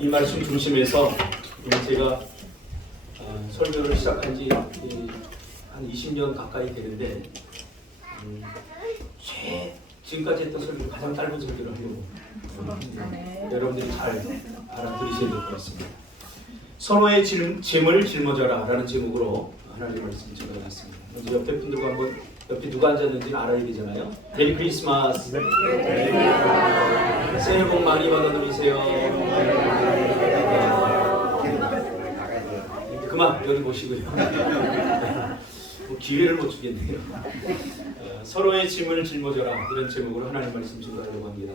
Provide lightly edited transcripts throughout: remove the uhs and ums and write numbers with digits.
이 말씀 중심에서 제가 설교를 시작한 지 한 20년 가까이 되는데 지금까지 했던 설교 가장 짧은 설교를 하려고 여러분들이 잘 알아들으셔야 될 것 같습니다. 서로의 짐을 짊어져라 라는 제목으로 하나님의 말씀을 전해드렸습니다. 먼저 옆에 분들과 한번 옆에 누가 앉았는지는 알아야 되잖아요. 메리 크리스마스. 새해 복 많이 받아 누리세요. 그만 여기 보시고요. 뭐 기회를 못 주겠네요. 서로의 짐을 짊어져라 이런 제목으로 하나님 말씀 전하려고 합니다.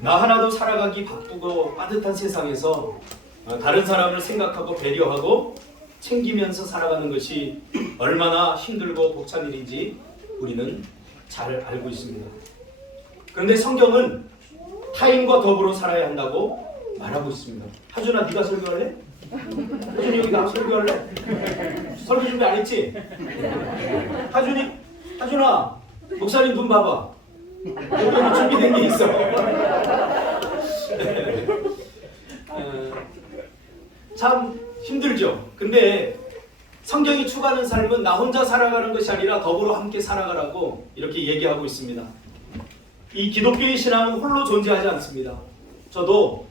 나 하나도 살아가기 바쁘고 빠듯한 세상에서 다른 사람을 생각하고 배려하고 챙기면서 살아가는 것이 얼마나 힘들고 벅찬 일인지 우리는 잘 알고 있습니다. 그런데 성경은 타인과 더불어 살아야 한다고 말하고 있습니다. 하준아, 네가 설교할래? 하준이 여기 나 설교할래? 설교 준비 안 했지? 하준아, 목사님 눈 봐봐. 여기는 준비된 게 있어. 참 힘들죠. 근데 성경이 추구하는 삶은 나 혼자 살아가는 것이 아니라 더불어 함께 살아가라고 이렇게 얘기하고 있습니다. 이 기독교의 신앙은 홀로 존재하지 않습니다. 저도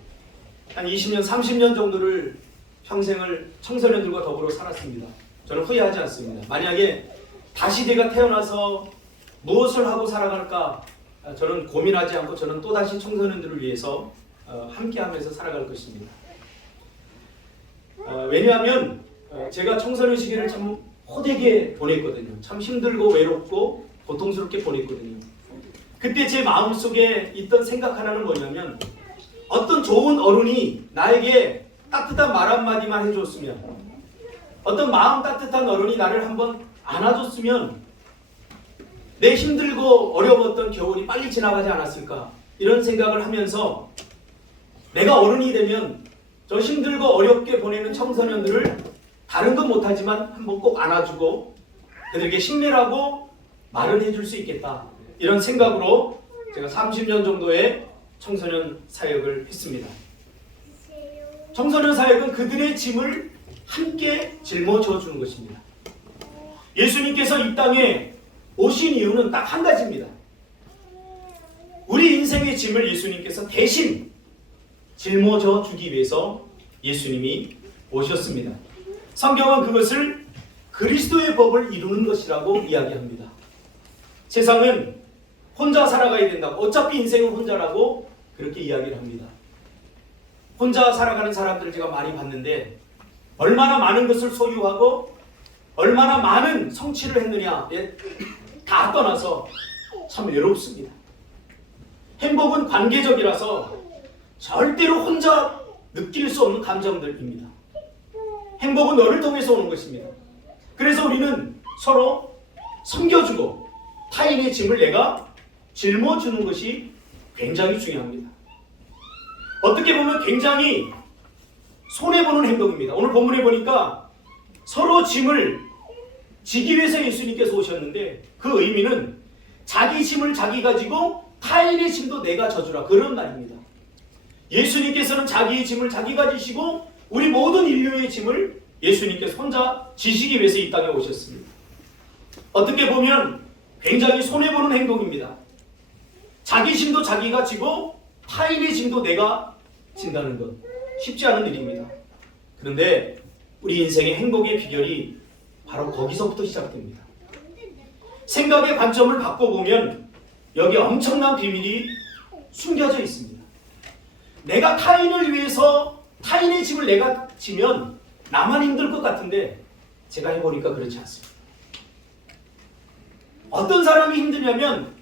한 20년, 30년 정도를 평생을 청소년들과 더불어 살았습니다. 저는 후회하지 않습니다. 만약에 다시 내가 태어나서 무엇을 하고 살아갈까 저는 고민하지 않고 저는 또다시 청소년들을 위해서 함께하면서 살아갈 것입니다. 왜냐하면 제가 청소년 시기를 참 호되게 보냈거든요. 참 힘들고 외롭고 고통스럽게 보냈거든요. 그때 제 마음속에 있던 생각 하나는 뭐냐면 어떤 좋은 어른이 나에게 따뜻한 말 한마디만 해줬으면, 어떤 마음 따뜻한 어른이 나를 한번 안아줬으면 내 힘들고 어려웠던 겨울이 빨리 지나가지 않았을까, 이런 생각을 하면서 내가 어른이 되면 저 힘들고 어렵게 보내는 청소년들을 다른 건 못하지만 한번 꼭 안아주고 그들에게 힘내라고 말을 해줄 수 있겠다, 이런 생각으로 제가 30년 정도의 청소년 사역을 했습니다. 청소년 사역은 그들의 짐을 함께 짊어져 주는 것입니다. 예수님께서 이 땅에 오신 이유는 딱 한 가지입니다. 우리 인생의 짐을 예수님께서 대신 짊어져 주기 위해서 예수님이 오셨습니다. 성경은 그것을 그리스도의 법을 이루는 것이라고 이야기합니다. 세상은 혼자 살아가야 된다고, 어차피 인생은 혼자라고 그렇게 이야기를 합니다. 혼자 살아가는 사람들을 제가 많이 봤는데 얼마나 많은 것을 소유하고 얼마나 많은 성취를 했느냐에 다 떠나서 참 외롭습니다. 행복은 관계적이라서 절대로 혼자 느낄 수 없는 감정들입니다. 행복은 너를 통해서 오는 것입니다. 그래서 우리는 서로 섬겨주고 타인의 짐을 내가 짊어주는 것이 굉장히 중요합니다. 어떻게 보면 굉장히 손해보는 행동입니다. 오늘 본문에 보니까 서로 짐을 지기 위해서 예수님께서 오셨는데 그 의미는 자기 짐을 자기가 지고 타인의 짐도 내가 져주라, 그런 말입니다. 예수님께서는 자기의 짐을 자기가 지시고 우리 모든 인류의 짐을 예수님께서 혼자 지시기 위해서 이 땅에 오셨습니다. 어떻게 보면 굉장히 손해보는 행동입니다. 자기 짐도 자기가 지고 타인의 짐도 내가 진다는 것, 쉽지 않은 일입니다. 그런데 우리 인생의 행복의 비결이 바로 거기서부터 시작됩니다. 생각의 관점을 바꿔보면 여기 엄청난 비밀이 숨겨져 있습니다. 내가 타인을 위해서 타인의 짐을 내가 지면 나만 힘들 것 같은데 제가 해보니까 그렇지 않습니다. 어떤 사람이 힘드냐면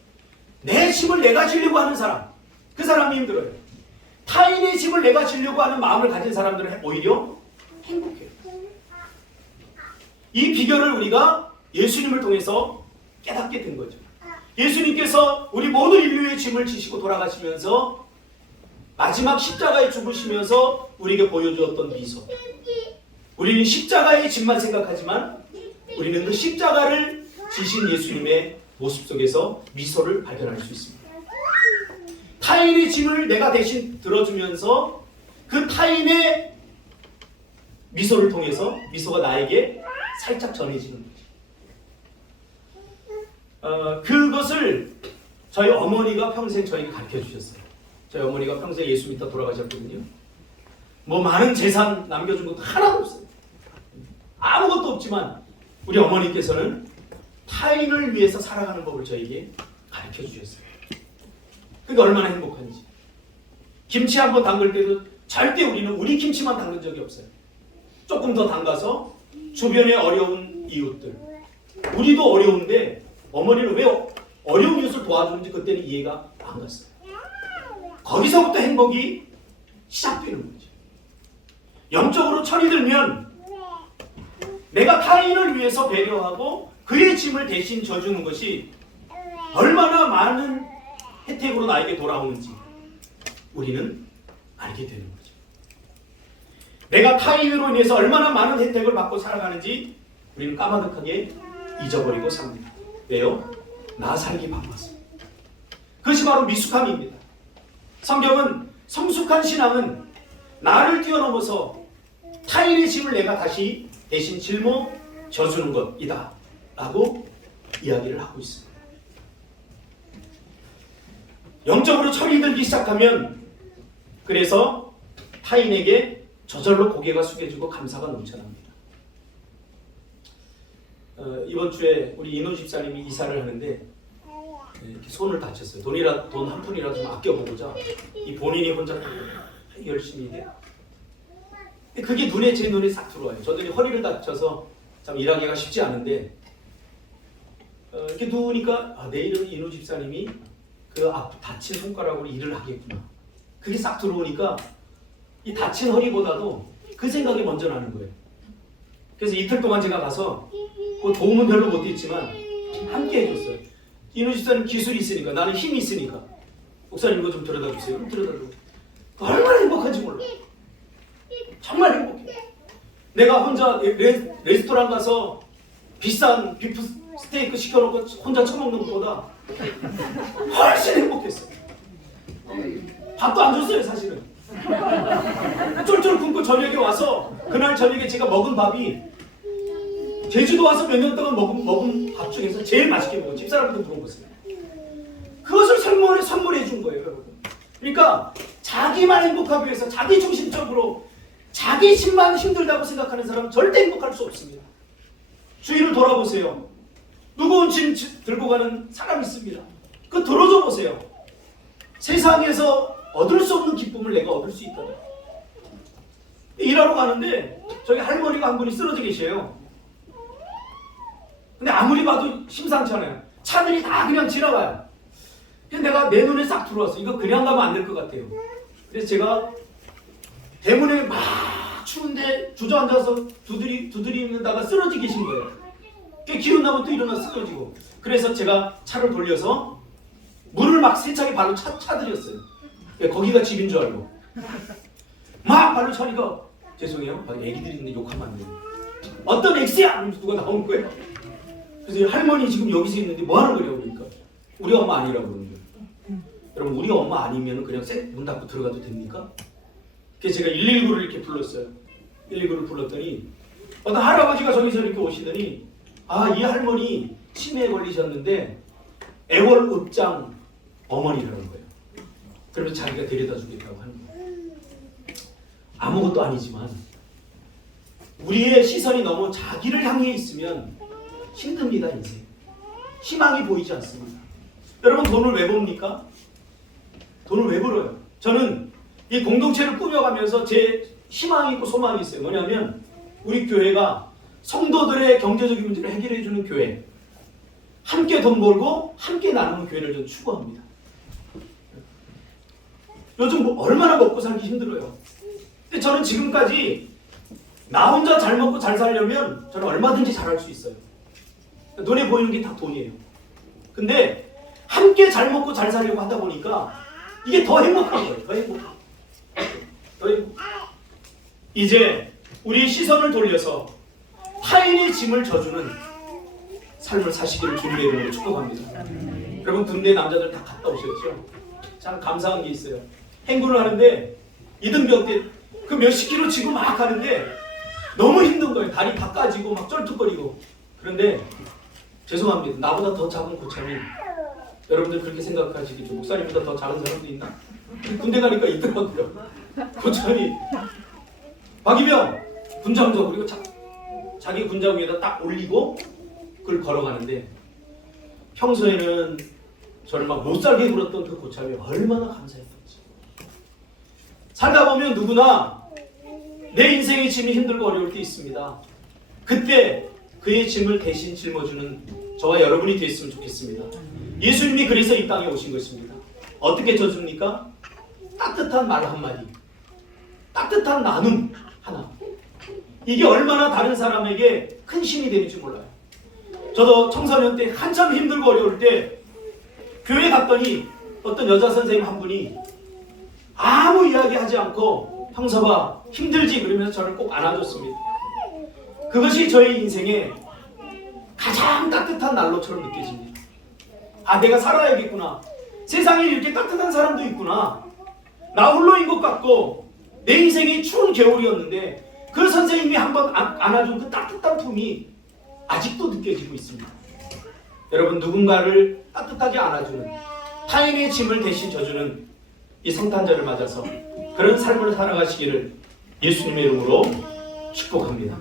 내 짐을 내가 지려고 하는 사람, 그 사람이 힘들어요. 타인의 짐을 내가 지려고 하는 마음을 가진 사람들은 오히려 행복해요. 이 비결을 우리가 예수님을 통해서 깨닫게 된 거죠. 예수님께서 우리 모든 인류의 짐을 지시고 돌아가시면서 마지막 십자가에 죽으시면서 우리에게 보여주었던 미소. 우리는 십자가의 짐만 생각하지만 우리는 그 십자가를 지신 예수님의 모습 속에서 미소를 발견할 수 있습니다. 타인의 짐을 내가 대신 들어주면서 그 타인의 미소를 통해서 미소가 나에게 살짝 전해지는 거죠. 그것을 저희 어머니가 평생 저에게 가르쳐 주셨어요. 저희 어머니가 평생 예수 믿다 돌아가셨거든요. 뭐 많은 재산 남겨준 것도 하나도 없어요. 아무것도 없지만 우리 어머니께서는 타인을 위해서 살아가는 법을 저에게 가르쳐 주셨어요. 그게 얼마나 행복한지. 김치 한번 담글 때도 절대 우리는 우리 김치만 담근 적이 없어요. 조금 더 담가서 주변에 어려운 이웃들, 우리도 어려운데 어머니는 왜 어려운 이웃을 도와주는지 그때는 이해가 안 갔어요. 거기서부터 행복이 시작되는 거죠. 영적으로 철이 들면 내가 타인을 위해서 배려하고 그의 짐을 대신 져주는 것이 얼마나 많은 혜택으로 나에게 돌아오는지 우리는 알게 되는 거죠. 내가 타인으로 인해서 얼마나 많은 혜택을 받고 살아가는지 우리는 까마득하게 잊어버리고 삽니다. 왜요? 나 살기 바빠서. 그것이 바로 미숙함입니다. 성경은 성숙한 신앙은 나를 뛰어넘어서 타인의 짐을 내가 다시 대신 짊어져주는 것이다 라고 이야기를 하고 있습니다. 영적으로 철이 들기 시작하면 그래서 타인에게 저절로 고개가 숙여지고 감사가 넘쳐납니다. 이번 주에 우리 인호 집사님이 이사를 하는데 이렇게 손을 다쳤어요. 돈 한 푼이라도 좀 아껴보고자 이 본인이 혼자 열심히 해요. 그게 제 눈에 싹 들어와요. 저들이 허리를 다쳐서 참 일하기가 쉽지 않은데 이렇게 누우니까 내일은 인호 집사님이 그 다친 손가락으로 일을 하겠구나. 그게 싹 들어오니까 이 다친 허리보다도 그 생각이 먼저 나는 거예요. 그래서 이틀 동안 제가 가서 그 도움은 별로 못 했지만 함께 해줬어요. 인호 집사님 기술이 있으니까, 나는 힘이 있으니까 목사님 이거 좀 들여다 주세요. 그럼 들여다주고 얼마나 행복한지 몰라. 정말 행복해. 내가 혼자 레스토랑 가서 비싼 비프 스테이크 시켜놓고 혼자 처먹는 것보다 훨씬 행복했어요. 밥도 안 줬어요 사실은. 쫄쫄 굶고 저녁에 와서 그날 저녁에 제가 먹은 밥이 제주도 와서 몇 년 동안 먹은 밥 중에서 제일 맛있게 먹은 집사람한테 물어보세요. 그것을 선물해 준 거예요 여러분. 그러니까 자기만 행복하기 위해서 자기 중심적으로 자기 집만 힘들다고 생각하는 사람은 절대 행복할 수 없습니다. 주위를 돌아보세요. 무거운 짐 들고 가는 사람이 있습니다. 그거 들어줘 보세요. 세상에서 얻을 수 없는 기쁨을 내가 얻을 수 있다. 일하러 가는데 저기 할머니가 한 분이 쓰러져 계셔요. 근데 아무리 봐도 심상치 않아요. 차들이 다 그냥 지나가요. 근데 내가 내 눈에 싹 들어왔어. 이거 그냥 가면 안 될 것 같아요. 그래서 제가 대문에 막 추운데 주저앉아서 두드리다가 쓰러져 계신 거예요. 기운 나면 또 일어나 쓰러지고. 그래서 제가 차를 돌려서 물을 막 세차게 발로 차드렸어요. 거기가 집인 줄 알고. 막 발로 차니까 죄송해요. 애기들이 있는데 욕하면 안 돼요. 어떤 X야! 하면서 누가 나오는 거예요. 그래서 할머니 지금 여기서 있는데 뭐 하는 거냐고 그러니까 우리 엄마 아니라고 그러는 거예요. 여러분 우리 엄마 아니면 그냥 문 닫고 들어가도 됩니까? 그래서 제가 119를 이렇게 불렀어요. 119를 불렀더니 어떤 할아버지가 저기서 이렇게 오시더니 이 할머니 치매에 걸리셨는데 애월읍장 어머니라는 거예요. 그러면서 자기가 데려다 주겠다고 하는 거예요. 아무것도 아니지만 우리의 시선이 너무 자기를 향해 있으면 힘듭니다. 인생. 희망이 보이지 않습니다. 여러분 돈을 왜 봅니까? 돈을 왜 벌어요? 저는 이 공동체를 꾸며가면서 제 희망이 있고 소망이 있어요. 뭐냐면 우리 교회가 성도들의 경제적인 문제를 해결해주는 교회, 함께 돈 벌고 함께 나누는 교회를 좀 추구합니다. 요즘 얼마나 먹고 살기 힘들어요. 근데 저는 지금까지 나 혼자 잘 먹고 잘 살려면 저는 얼마든지 잘할 수 있어요. 눈에 보이는 게 다 돈이에요. 근데 함께 잘 먹고 잘 살려고 하다 보니까 이게 더 행복한 거예요. 더 행복. 이제 우리 시선을 돌려서 타인의 짐을 져주는 삶을 사시기를 주님의 이름으로 축복합니다. 여러분 군대 남자들 다 갔다 오셨죠? 참 감사한 게 있어요. 행군을 하는데 이등병 때 그 몇십 킬로 지고 막 가는데 너무 힘든 거예요. 다리 다 까지고 막 쩔뚝거리고. 그런데 죄송합니다. 나보다 더 작은 고참이, 여러분들 그렇게 생각하시겠죠. 목사님보다 더 작은 사람도 있나? 군대 가니까 있더라고요. 고참이 박이병 군장도, 그리고 자기 군장 위에다 딱 올리고 그걸 걸어가는데, 평소에는 저를 막 못살게 굴었던 그 고참이 얼마나 감사했던지. 살다 보면 누구나 내 인생의 짐이 힘들고 어려울 때 있습니다. 그때 그의 짐을 대신 짊어주는 저와 여러분이 됐으면 좋겠습니다. 예수님이 그래서 이 땅에 오신 것입니다. 어떻게 져줍니까? 따뜻한 말 한마디, 따뜻한 나눔 하나. 이게 얼마나 다른 사람에게 큰 힘이 되는지 몰라요. 저도 청소년 때 한참 힘들고 어려울 때 교회 갔더니 어떤 여자 선생님 한 분이 아무 이야기 하지 않고 형사봐 힘들지 그러면서 저를 꼭 안아줬습니다. 그것이 저의 인생의 가장 따뜻한 난로처럼 느껴집니다. 아, 내가 살아야겠구나. 세상에 이렇게 따뜻한 사람도 있구나. 나 홀로인 것 같고 내 인생이 추운 겨울이었는데 그 선생님이 한번 안아준 그 따뜻한 품이 아직도 느껴지고 있습니다. 여러분, 누군가를 따뜻하게 안아주는, 타인의 짐을 대신 져주는 이 성탄절을 맞아서 그런 삶을 살아가시기를 예수님의 이름으로 축복합니다.